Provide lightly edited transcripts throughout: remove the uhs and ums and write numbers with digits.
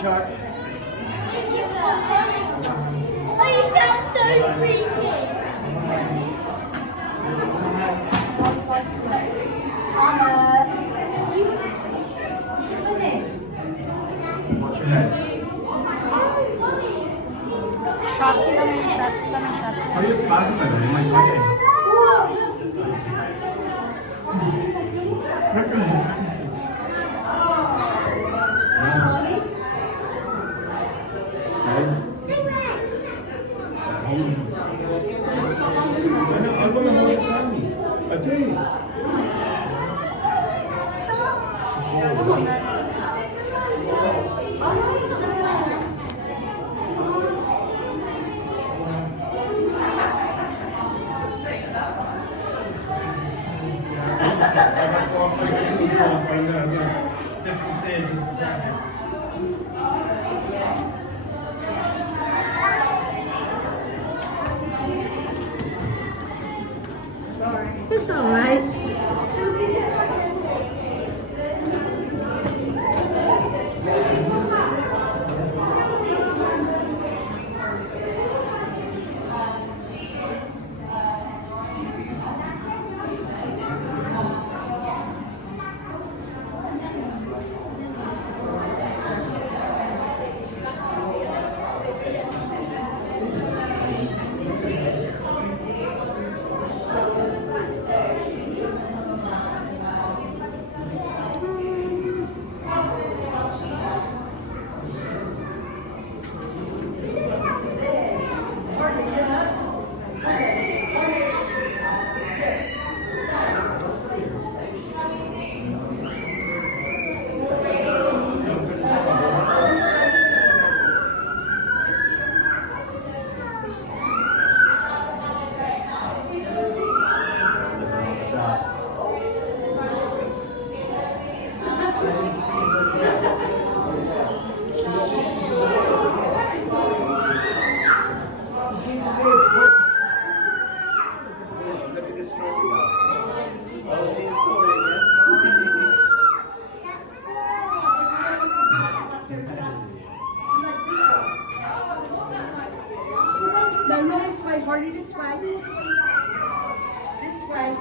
shark. Oh, you sound so creepy. What's your name? Shots coming, shots coming, shots Are you parking by the way? My friend. I do. Different stages. It's alright. Look at this crocodile. No, not this way, Harley, this way. This way.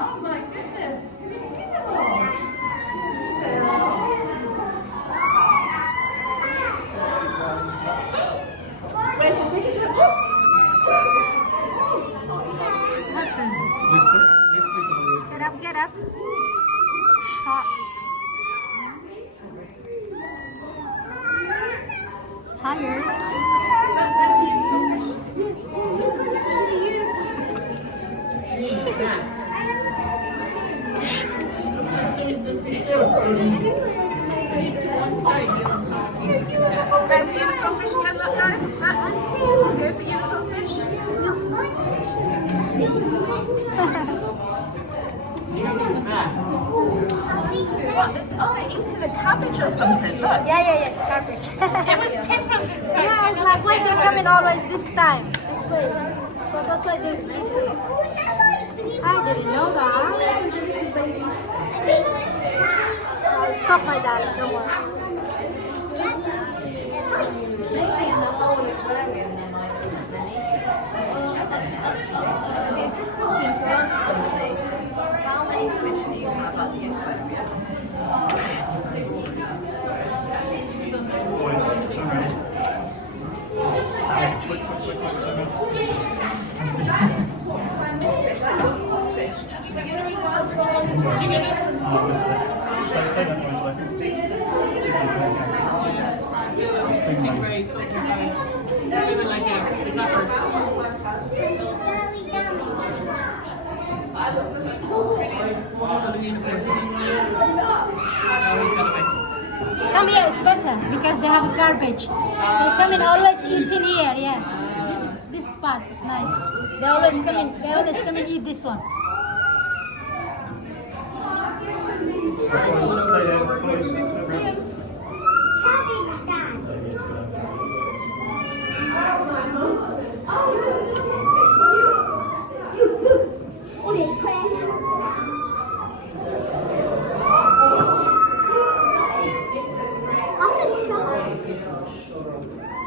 Oh my goodness. Have you seen them all? Where's the biggest one? Get up, get up. Shots. Tired. There's a unicorn fish again, look guys. Look. There's a unicorn fish. What? Oh, they're eating a cabbage or something. Look. Yeah, it's garbage. It was peppers inside. Yeah, it's like why they're coming always this time, this way. So that's why they're eating. I didn't know that. Stop my dad, no more. How many fish do you have at the aquarium? Fish. Come here, it's better because they have garbage. They come in always eating here. Yeah, this spot is nice. They always come in. They always come and eat this one. That's a shark.